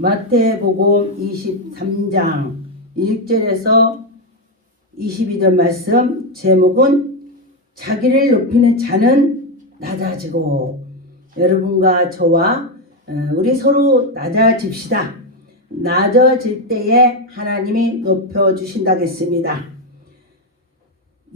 마태복음 23장 1절에서 22절 말씀, 제목은 자기를 높이는 자는 낮아지고. 여러분과 저와 우리 서로 낮아집시다. 낮아질 때에 하나님이 높여주신다겠습니다.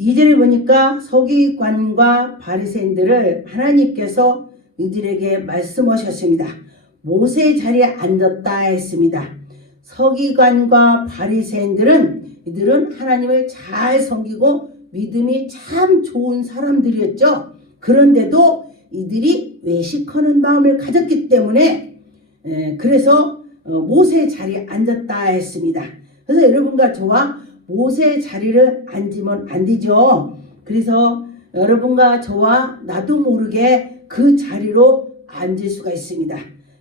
2절에 보니까 서기관과 바리새인들을 하나님께서 이들에게 말씀하셨습니다. 모세 자리에 앉았다 했습니다. 서기관과 바리새인들은 이들은 하나님을 잘 섬기고 믿음이 참 좋은 사람들이었죠. 그런데도 이들이 외식하는 마음을 가졌기 때문에 그래서 모세 자리에 앉았다 했습니다. 그래서 여러분과 저와 모세 자리를 앉으면 안 되죠. 그래서 여러분과 저와 나도 모르게 그 자리로 앉을 수가 있습니다.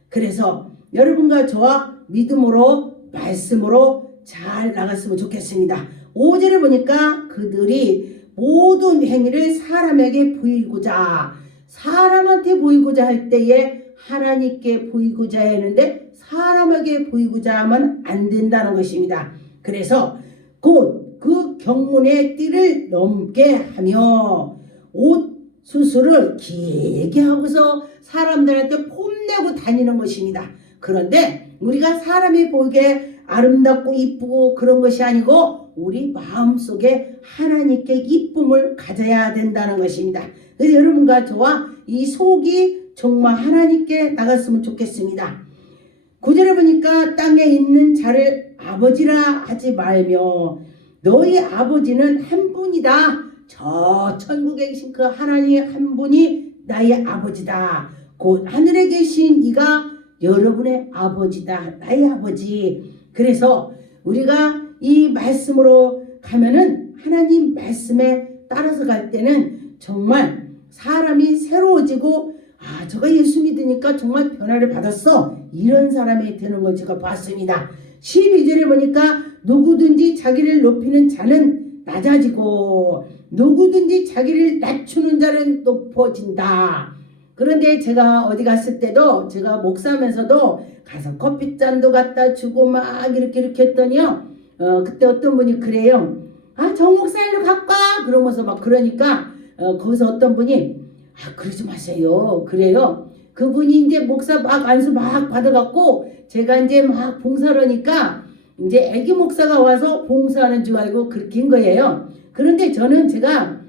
그래서 여러분과 저와 믿음으로 말씀으로 잘 나갔으면 좋겠습니다. 5절에 보니까 그들이 모든 행위를 사람에게 보이고자, 사람한테 보이고자 할 때에 하나님께 보이고자 했는데 사람에게 보이고자 하면 안 된다는 것입니다. 그래서 곧 그 경문의 띠를 넘게 하며 옷 수술을 길게 하고서 사람들한테 폼내고 다니는 것입니다. 그런데 우리가 사람이 보이게 아름답고 이쁘고 그런 것이 아니고 우리 마음속에 하나님께 이쁨을 가져야 된다는 것입니다. 그래서 여러분과 저와 이 속이 정말 하나님께 나갔으면 좋겠습니다. 9절에 보니까 땅에 있는 자를 아버지라 하지 말며 너희 아버지는 한 분이다. 저 천국에 계신 그 하나님 한 분이 나의 아버지다. 곧 하늘에 계신 이가 여러분의 아버지다. 나의 아버지. 그래서 우리가 이 말씀으로 가면은 하나님 말씀에 따라서 갈 때는 정말 사람이 새로워지고 저가 예수 믿으니까 정말 변화를 받았어. 이런 사람이 되는 걸 제가 봤습니다. 12절에 보니까 누구든지 자기를 높이는 자는 낮아지고 누구든지 자기를 낮추는 자는 높아진다. 그런데 제가 어디 갔을 때도 제가 목사하면서도 가서 커피잔도 갖다 주고 막 이렇게 했더니요. 그때 어떤 분이 그래요. 정 목사님을 갖고 와. 그러면서 막 그러니까 거기서 어떤 분이 그러지 마세요. 그래요. 그분이 이제 목사 막 안수 막 받아갖고 제가 이제 막 봉사를 하니까 이제 애기 목사가 와서 봉사하는 줄 알고 그렇게 한 거예요. 그런데 저는 제가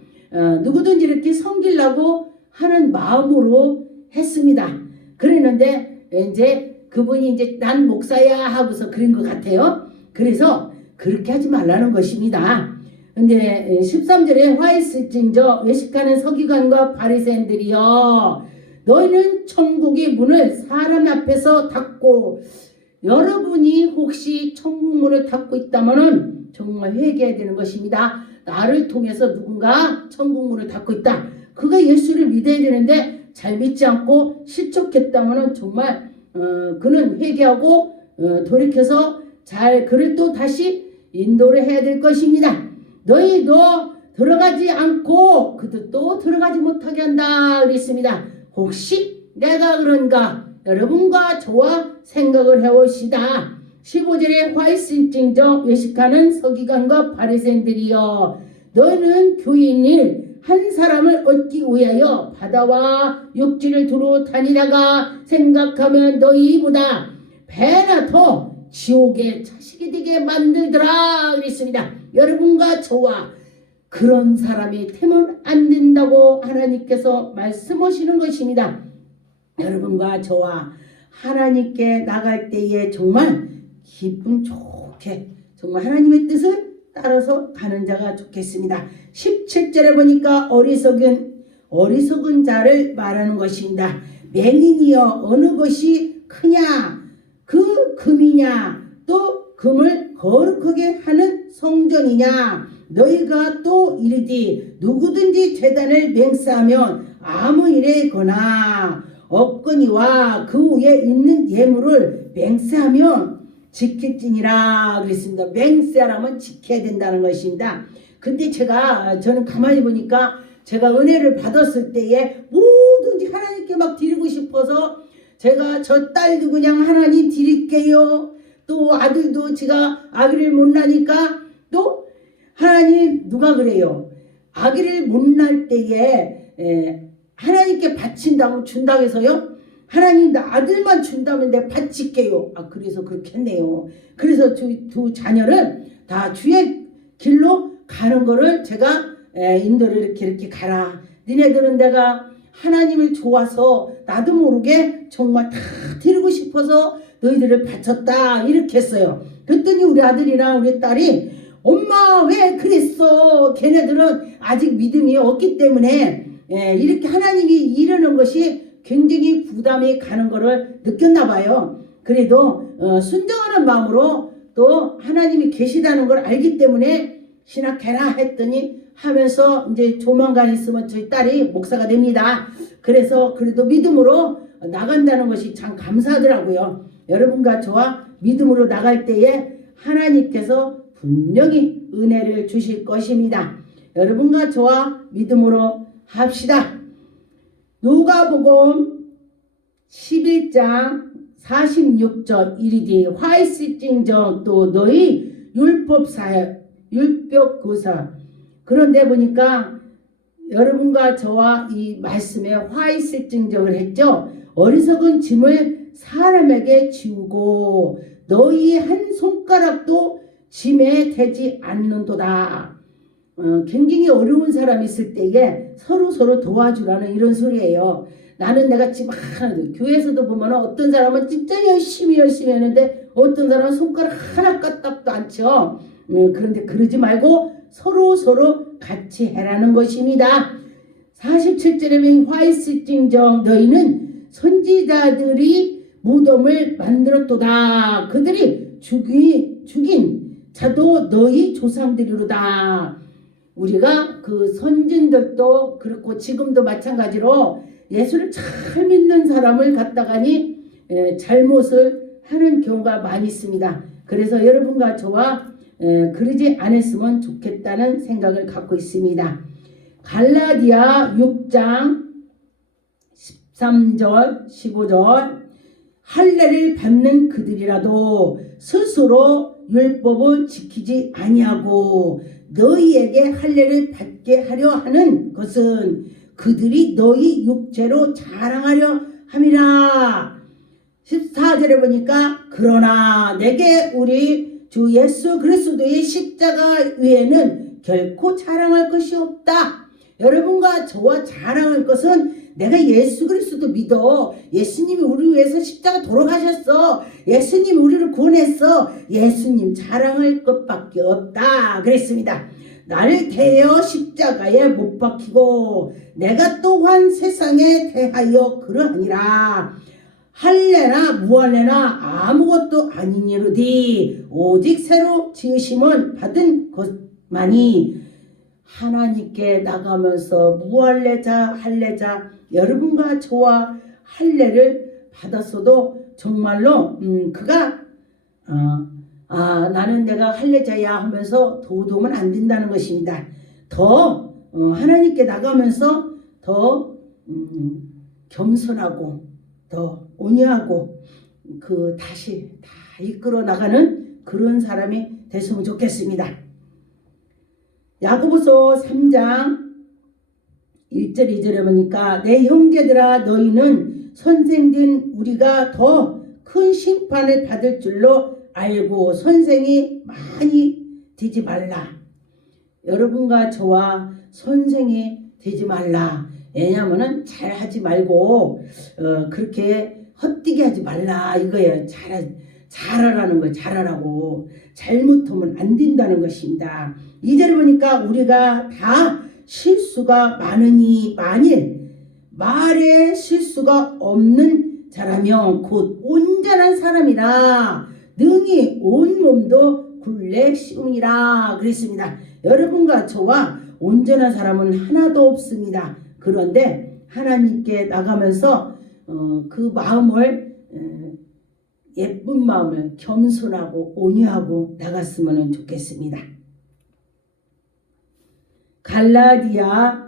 누구든지 이렇게 섬기려고 하는 마음으로 했습니다. 그랬는데 이제 그분이 이제 난 목사야 하고서 그런 것 같아요. 그래서 그렇게 하지 말라는 것입니다. 근데 13절에 화 있을진저 외식하는 서기관과 바리새인들이여 너희는 천국의 문을 사람 앞에서 닫고. 여러분이 혹시 천국 문을 닫고 있다면 정말 회개해야 되는 것입니다. 나를 통해서 누군가 천국 문을 닫고 있다. 그가 예수를 믿어야 되는데 잘 믿지 않고 실족했다면 정말 그는 회개하고 돌이켜서 잘 그를 또 다시 인도를 해야 될 것입니다. 너희도 들어가지 않고 그도 또 들어가지 못하게 한다 그랬습니다. 혹시 내가 그런가? 여러분과 저와 생각을 해봅시다. 15절에 화 있을진저 외식하는 서기관과 바리새인들이여 너희는 교인일 한 사람을 얻기 위하여 바다와 육지를 두루 다니다가 생각하면 너희보다 배나 더 지옥의 자식이 되게 만들더라 그랬습니다. 여러분과 저와 그런 사람이 되면 안 된다고 하나님께서 말씀하시는 것입니다. 여러분과 저와 하나님께 나갈 때에 정말 기분 좋게 정말 하나님의 뜻을 따라서 가는 자가 좋겠습니다. 17절에 보니까 어리석은 자를 말하는 것입니다. 맹인이여 어느 것이 크냐? 그 금이냐? 또 금을 거룩하게 하는 성전이냐? 너희가 또 이르디 누구든지 제단을 맹세하면 아무 일에 거나 없거니와 그 위에 있는 예물을 맹세하면 지킬지니라 그랬습니다. 맹세하라면 지켜야 된다는 것입니다. 근데 저는 가만히 보니까 제가 은혜를 받았을 때에 뭐든지 하나님께 막 드리고 싶어서 제가 저 딸도 그냥 하나님 드릴게요. 또 아들도 제가 아기를 못 낳으니까 또 하나님 누가 그래요? 아기를 못 낳을 때에 하나님께 바친다고 준다고 해서요. 하나님 나 아들만 준다면 내가 바칠게요. 그래서 그렇게 했네요. 그래서 두 자녀를 다 주의 길로 가는 거를 제가 인도를 이렇게 가라. 니네들은 내가 하나님을 좋아서 나도 모르게 정말 다 드리고 싶어서 너희들을 바쳤다 이렇게 했어요. 그랬더니 우리 아들이랑 우리 딸이 엄마 왜 그랬어? 걔네들은 아직 믿음이 없기 때문에 이렇게 하나님이 이르는 것이 굉장히 부담이 가는 거를 느꼈나 봐요. 그래도 순종하는 마음으로 또 하나님이 계시다는 걸 알기 때문에 신학해라 했더니 하면서 이제 조만간 있으면 저희 딸이 목사가 됩니다. 그래서 그래도 믿음으로 나간다는 것이 참 감사하더라고요. 여러분과 저와 믿음으로 나갈 때에 하나님께서 분명히 은혜를 주실 것입니다. 여러분과 저와 믿음으로 합시다. 누가복음 11장 46절 이르되 화 있을진저 또 너희 율법교사 그런데 보니까 여러분과 저와 이 말씀에 화 있을진저를 했죠. 어리석은 짐을 사람에게 지우고 너희 한 손가락도 짐에 대지 않는도다. 굉장히 어려운 사람이 있을 때에 서로 도와주라는 이런 소리예요. 나는 내가 짐 하나 교회에서도 보면 어떤 사람은 진짜 열심히 하는데 어떤 사람은 손가락 하나 까딱도 않죠. 그런데 그러지 말고 서로 같이 해라는 것입니다. 47절에 보면 화 있을진저 너희는 선지자들이 무덤을 만들었도다. 그들이 죽인 자도 너희 조상들이로다. 우리가 그 선진들도 그렇고 지금도 마찬가지로 예수를 잘 믿는 사람을 갖다가니 잘못을 하는 경우가 많이 있습니다. 그래서 여러분과 저와 그러지 않았으면 좋겠다는 생각을 갖고 있습니다. 갈라디아 6장 13절 15절 할례를 받는 그들이라도 스스로 율법을 지키지 아니하고 너희에게 할례를 받게 하려 하는 것은 그들이 너희 육체로 자랑하려 함이라. 14절에 보니까 그러나 내게 우리 주 예수 그리스도의 십자가 외에는 결코 자랑할 것이 없다. 여러분과 저와 자랑할 것은 내가 예수 그리스도 믿어. 예수님이 우리 위해서 십자가 돌아가셨어. 예수님이 우리를 구원했어. 예수님 자랑할 것밖에 없다. 그랬습니다. 나를 대하여 십자가에 못 박히고 내가 또한 세상에 대하여 그러하니라. 할례나 무할례나 아무것도 아니니로디 오직 새로 지으심은 받은 것만이 하나님께 나가면서 무할례자 할례자 여러분과 저와 할례를 받았어도 정말로 그가 나는 내가 할례자야 하면서 도우면 안 된다는 것입니다. 더 하나님께 나가면서 더 겸손하고 더 온유하고 다시 다 이끌어 나가는 그런 사람이 됐으면 좋겠습니다. 야고보서 3장 1절 2절에 보니까 내 형제들아 너희는 선생된 우리가 더 큰 심판을 받을 줄로 알고 선생이 많이 되지 말라. 여러분과 저와 선생이 되지 말라. 왜냐하면 잘하지 말고 그렇게 헛되게 하지 말라 이거예요. 잘하라는 거예요. 잘하라고. 잘못하면 안 된다는 것입니다. 2절에 보니까 우리가 다 실수가 많으니 만일 말에 실수가 없는 자라면 곧 온전한 사람이라 능히 온 몸도 굴레 씌우니라 그랬습니다. 여러분과 저와 온전한 사람은 하나도 없습니다. 그런데 하나님께 나가면서 그 마음을 예쁜 마음을 겸손하고 온유하고 나갔으면 좋겠습니다. 갈라디아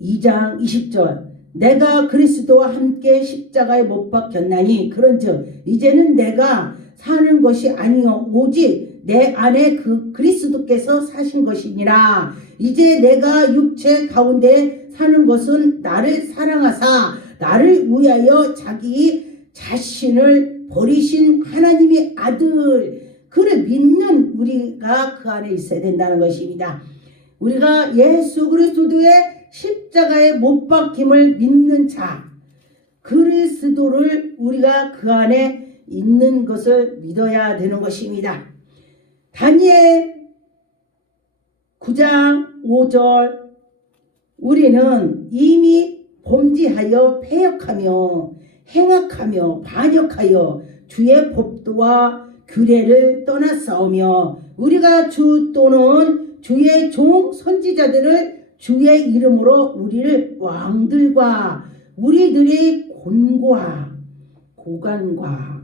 2장 20절 내가 그리스도와 함께 십자가에 못 박혔나니 그런즉 이제는 내가 사는 것이 아니요 오직 내 안에 그 그리스도께서 사신 것이니라. 이제 내가 육체 가운데 사는 것은 나를 사랑하사 나를 위하여 자기 자신을 버리신 하나님의 아들 그를 믿는 우리가 그 안에 있어야 된다는 것입니다. 우리가 예수 그리스도의 십자가에 못 박힘을 믿는 자 그리스도를 우리가 그 안에 있는 것을 믿어야 되는 것입니다. 다니엘 9장 5절 우리는 이미 범죄하여 패역하며 행악하며 반역하여 주의 법도와 규례를 떠나싸우며 우리가 주 또는 주의 종 선지자들을 주의 이름으로 우리를 왕들과 우리들의 곤과 고관과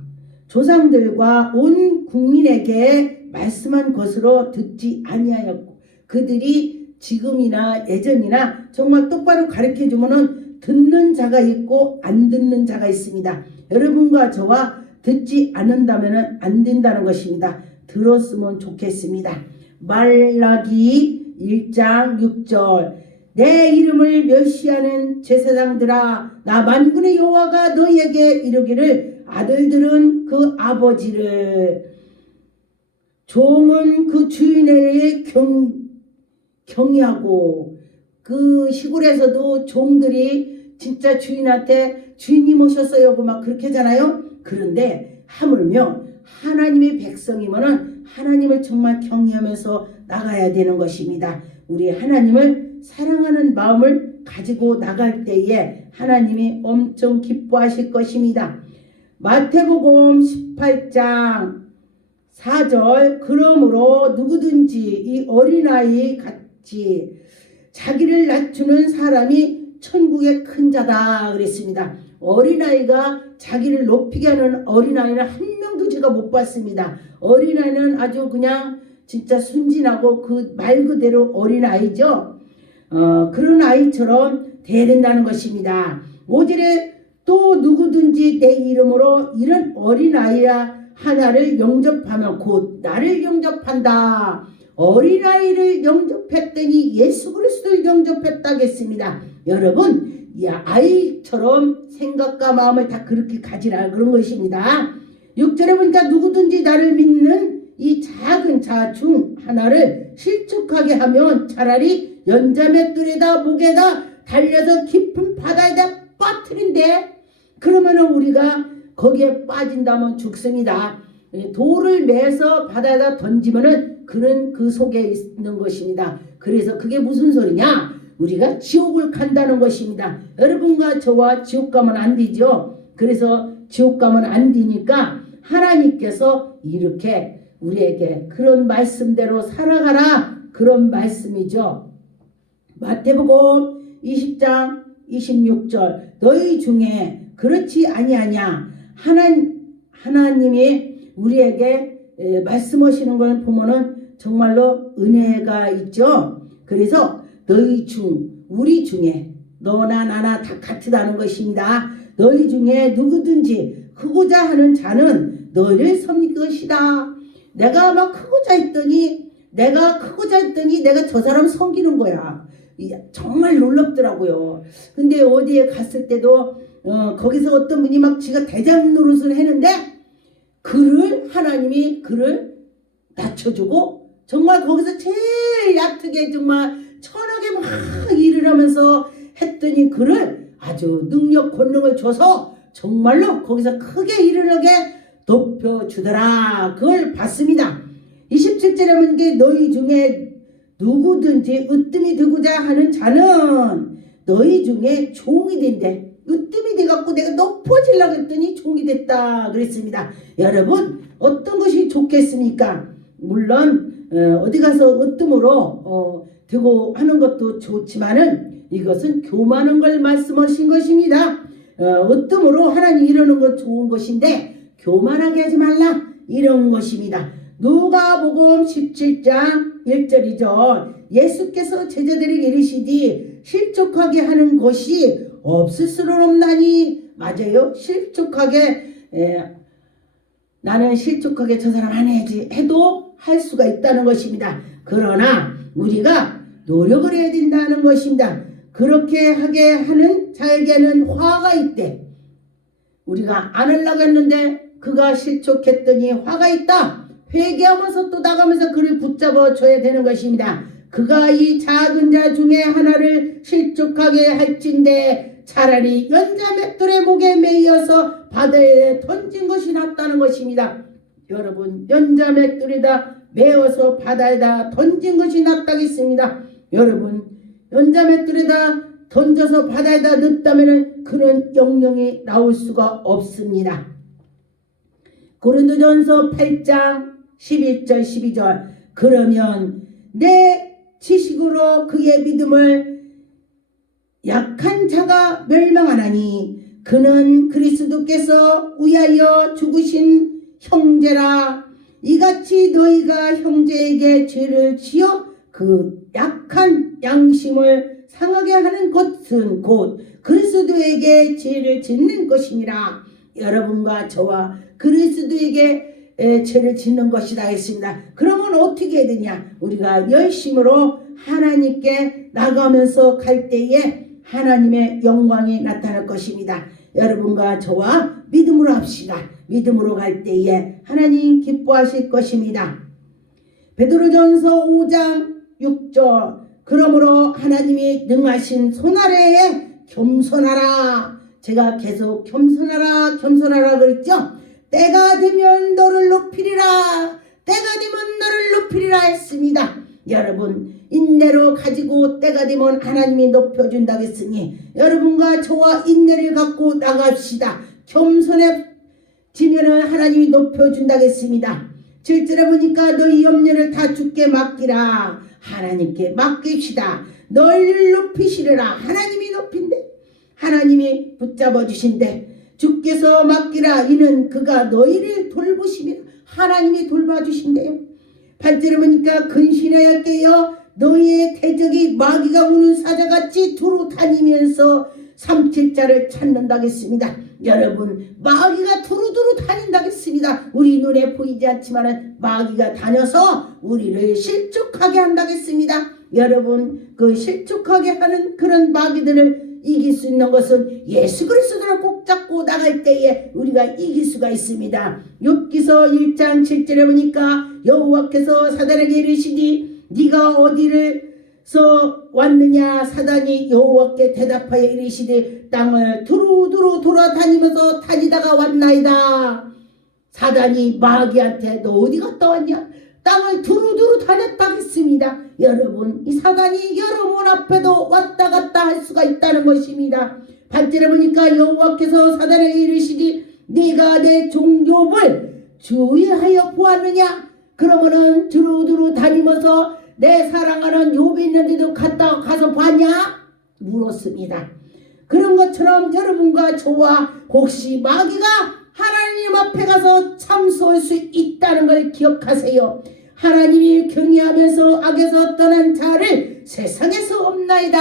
조상들과 온 국민에게 말씀한 것으로 듣지 아니하였고 그들이 지금이나 예전이나 정말 똑바로 가르쳐 주면은 듣는 자가 있고 안 듣는 자가 있습니다. 여러분과 저와 듣지 않는다면 안 된다는 것입니다. 들었으면 좋겠습니다. 말라기 1장 6절 내 이름을 멸시하는 제사장들아 나 만군의 여호와가 너희에게 이르기를 아들들은 그 아버지를 종은 그 주인을 경외하고 그 시골에서도 종들이 진짜 주인한테 주인님 오셨어요 하고 막 그렇게 하잖아요. 그런데 하물며 하나님의 백성이면은 하나님을 정말 경외하면서 나가야 되는 것입니다. 우리 하나님을 사랑하는 마음을 가지고 나갈 때에 하나님이 엄청 기뻐하실 것입니다. 마태복음 18장 4절 그러므로 누구든지 이 어린아이 같이 자기를 낮추는 사람이 천국의 큰 자다 그랬습니다. 어린아이가 자기를 높이게 하는 어린아이는 한 명도 제가 못 봤습니다. 어린아이는 아주 그냥 진짜 순진하고 그 말 그대로 어린아이죠. 그런 아이처럼 돼야 된다는 것입니다. 5절에 또 누구든지 내 이름으로 이런 어린아이야 하나를 영접하면 곧 나를 영접한다. 어린아이를 영접했더니 예수 그리스도를 영접했다겠습니다. 여러분 이 아이처럼 생각과 마음을 다 그렇게 가지라 그런 것입니다. 6절에 보니까 누구든지 나를 믿는 이 작은 자 중 하나를 실족하게 하면 차라리 연자맷돌에다 목에다 달려서 깊은 바다에다 빠뜨린대. 그러면은 우리가 거기에 빠진다면 죽습니다. 돌을 매서 바다에다 던지면은 그는 그 속에 있는 것입니다. 그래서 그게 무슨 소리냐? 우리가 지옥을 간다는 것입니다. 여러분과 저와 지옥 가면 안 되죠. 그래서 지옥 가면 안 되니까 하나님께서 이렇게 우리에게 그런 말씀대로 살아가라 그런 말씀이죠. 마태복음 20장 26절 너희 중에 그렇지 아니하냐 하나님이 우리에게 말씀하시는 걸 보면은 정말로 은혜가 있죠. 그래서 너희 중 우리 중에 너나 나나 다 같으다는 것입니다. 너희 중에 누구든지 크고자 하는 자는 너희를 섬길 것이다. 내가 막 크고자 했더니 내가 저 사람 섬기는 거야. 정말 놀랍더라고요. 근데 어디에 갔을 때도 거기서 어떤 분이 막 지가 대장 노릇을 했는데 하나님이 그를 낮춰주고 정말 거기서 제일 얕게 정말 천하게 막 일을 하면서 했더니 그를 아주 능력 권능을 줘서 정말로 거기서 크게 일을 하게 높여주더라. 그걸 봤습니다. 27절에 보면 게 너희 중에 누구든지 으뜸이 되고자 하는 자는 너희 중에 종이 된대. 으뜸이 돼갖고 내가 높아지려고 했더니 종이 됐다 그랬습니다. 여러분 어떤 것이 좋겠습니까? 물론 어디 가서 으뜸으로 되고 하는 것도 좋지만은 이것은 교만한 걸 말씀하신 것입니다. 으뜸으로 하나님 이러는 건 좋은 것인데 교만하게 하지 말라 이런 것입니다. 누가복음 17장 1절이죠. 예수께서 제자들에게 이르시되 실족하게 하는 것이 없을 수는 없나니. 맞아요. 나는 실족하게 저 사람 안 해야지 해도 할 수가 있다는 것입니다. 그러나 우리가 노력을 해야 된다는 것입니다. 그렇게 하게 하는 자에게는 화가 있대. 우리가 안 하려고 했는데 그가 실족했더니 화가 있다. 회개하면서 또 나가면서 그를 붙잡아 줘야 되는 것입니다. 그가 이 작은 자 중에 하나를 실족하게 할진대 차라리 연자맷돌의 목에 매여서 바다에 던진 것이 낫다는 것입니다. 여러분, 연자맷돌에다 매어서 바다에다 던진 것이 낫다겠습니다. 여러분, 연자맷돌에다 던져서 바다에다 넣었다면 그는 영영이 나올 수가 없습니다. 고린도전서 8장 11절 12절 그러면 내 지식으로 그의 믿음을 약한 자가 멸망하나니 그는 그리스도께서 위하여 죽으신 형제라. 이같이 너희가 형제에게 죄를 지어 그 약한 양심을 상하게 하는 것은 곧 그리스도에게 죄를 짓는 것이니라. 여러분과 저와 그리스도에게 죄를 짓는 것이다 했습니다. 그러면 어떻게 해야 되냐? 우리가 열심으로 하나님께 나가면서 갈 때에 하나님의 영광이 나타날 것입니다. 여러분과 저와 믿음으로 합시다. 믿음으로 갈 때에 하나님 기뻐하실 것입니다. 베드로전서 5장 6절 그러므로 하나님이 능하신 손아래에 겸손하라. 제가 계속 겸손하라 그랬죠. 때가 되면 너를 높이리라. 때가 되면 너를 높이리라 했습니다. 여러분, 인내로 가지고 때가 되면 하나님이 높여준다고 했으니 여러분과 저와 인내를 갖고 나갑시다. 겸손해지면 하나님이 높여준다고 했습니다. 7절에 보니까 너희 염려를 다 주께 맡기라. 하나님께 맡깁시다. 너희를 높이시리라. 하나님이 높인대. 하나님이 붙잡아 주신대. 주께서 맡기라. 이는 그가 너희를 돌보시며 하나님이 돌봐주신대요. 8절에 보니까 근신하여 깨어 너희의 대적이 마귀가 우는 사자같이 두루 다니면서 삼킬자를 찾는다겠습니다. 여러분, 마귀가 두루두루 다닌다겠습니다. 우리 눈에 보이지 않지만 마귀가 다녀서 우리를 실족하게 한다겠습니다. 여러분, 그 실족하게 하는 그런 마귀들을 이길 수 있는 것은 예수 그리스도를 꼭 잡고 나갈 때에 우리가 이길 수가 있습니다. 욥기서 1장 7절에 보니까 여호와께서 사단에게 이르시니 네가 어디를서 왔느냐. 사단이 여호와께 대답하여 이르시되 땅을 두루두루 돌아다니면서 다니다가 왔나이다. 사단이 마귀한테 너 어디 갔다 왔냐? 땅을 두루두루 다녔다 했습니다. 여러분, 이 사단이 여러분 앞에도 왔다 갔다 할 수가 있다는 것입니다. 8절에 보니까 여호와께서 사단에게 이르시니 네가 내 종 욥을 주의하여 보았느냐? 그러면은 두루두루 다니면서 내 사랑하는 욥이 있는데도 가서 봤냐? 물었습니다. 그런 것처럼 여러분과 저와 혹시 마귀가 하나님 앞에 가서 참소할 수 있다는 걸 기억하세요. 하나님이 경외하면서 악에서 떠난 자를 세상에서 없나이다.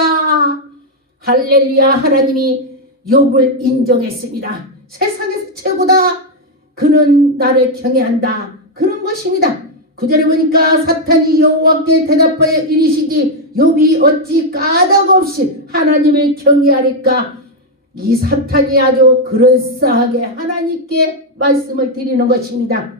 할렐루야. 하나님이 욥을 인정했습니다. 세상에서 최고다. 그는 나를 경외한다. 그런 것입니다. 9절에 보니까 사탄이 여호와께 대답하여 이르시기 욥이 어찌 까닭없이 하나님을 경외하리까. 이 사탄이 아주 그럴싸하게 하나님께 말씀을 드리는 것입니다.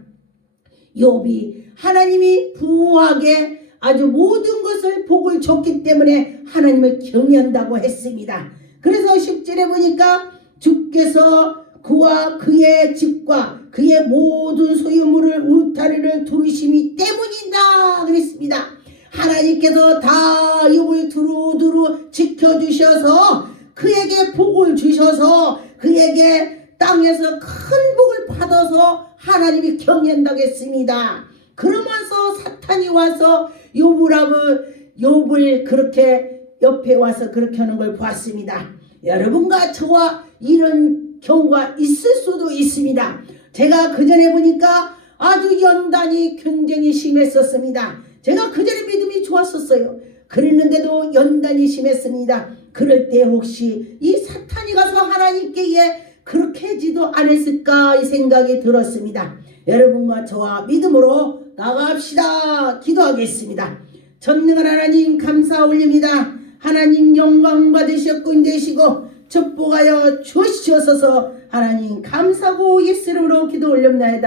욥이 하나님이 부하게 아주 모든 것을 복을 줬기 때문에 하나님을 경외한다고 했습니다. 그래서 10절에 보니까 주께서 그와 그의 집과 그의 모든 소유물을 울타리를 두르심이 때문이다 그랬습니다. 하나님께서 다 욥을 두루두루 지켜주셔서 그에게 복을 주셔서 그에게 땅에서 큰 복을 받아서 하나님이 경외한다고 했습니다. 그러면서 사탄이 와서 욥을 그렇게 옆에 와서 그렇게 하는 걸 봤습니다. 여러분과 저와 이런 경우가 있을 수도 있습니다. 제가 그전에 보니까 아주 연단이 굉장히 심했었습니다. 제가 그전에 믿음이 좋았었어요. 그랬는데도 연단이 심했습니다. 그럴 때 혹시 이 사탄이 가서 하나님께 그렇게 하지도 않았을까 이 생각이 들었습니다. 여러분과 저와 믿음으로 나갑시다. 기도하겠습니다. 전능한 하나님 감사 올립니다. 하나님 영광 받으셨고 인되시고 축복하여 주시옵소서. 하나님 감사고 예수 이름으로 기도 올렵나이다.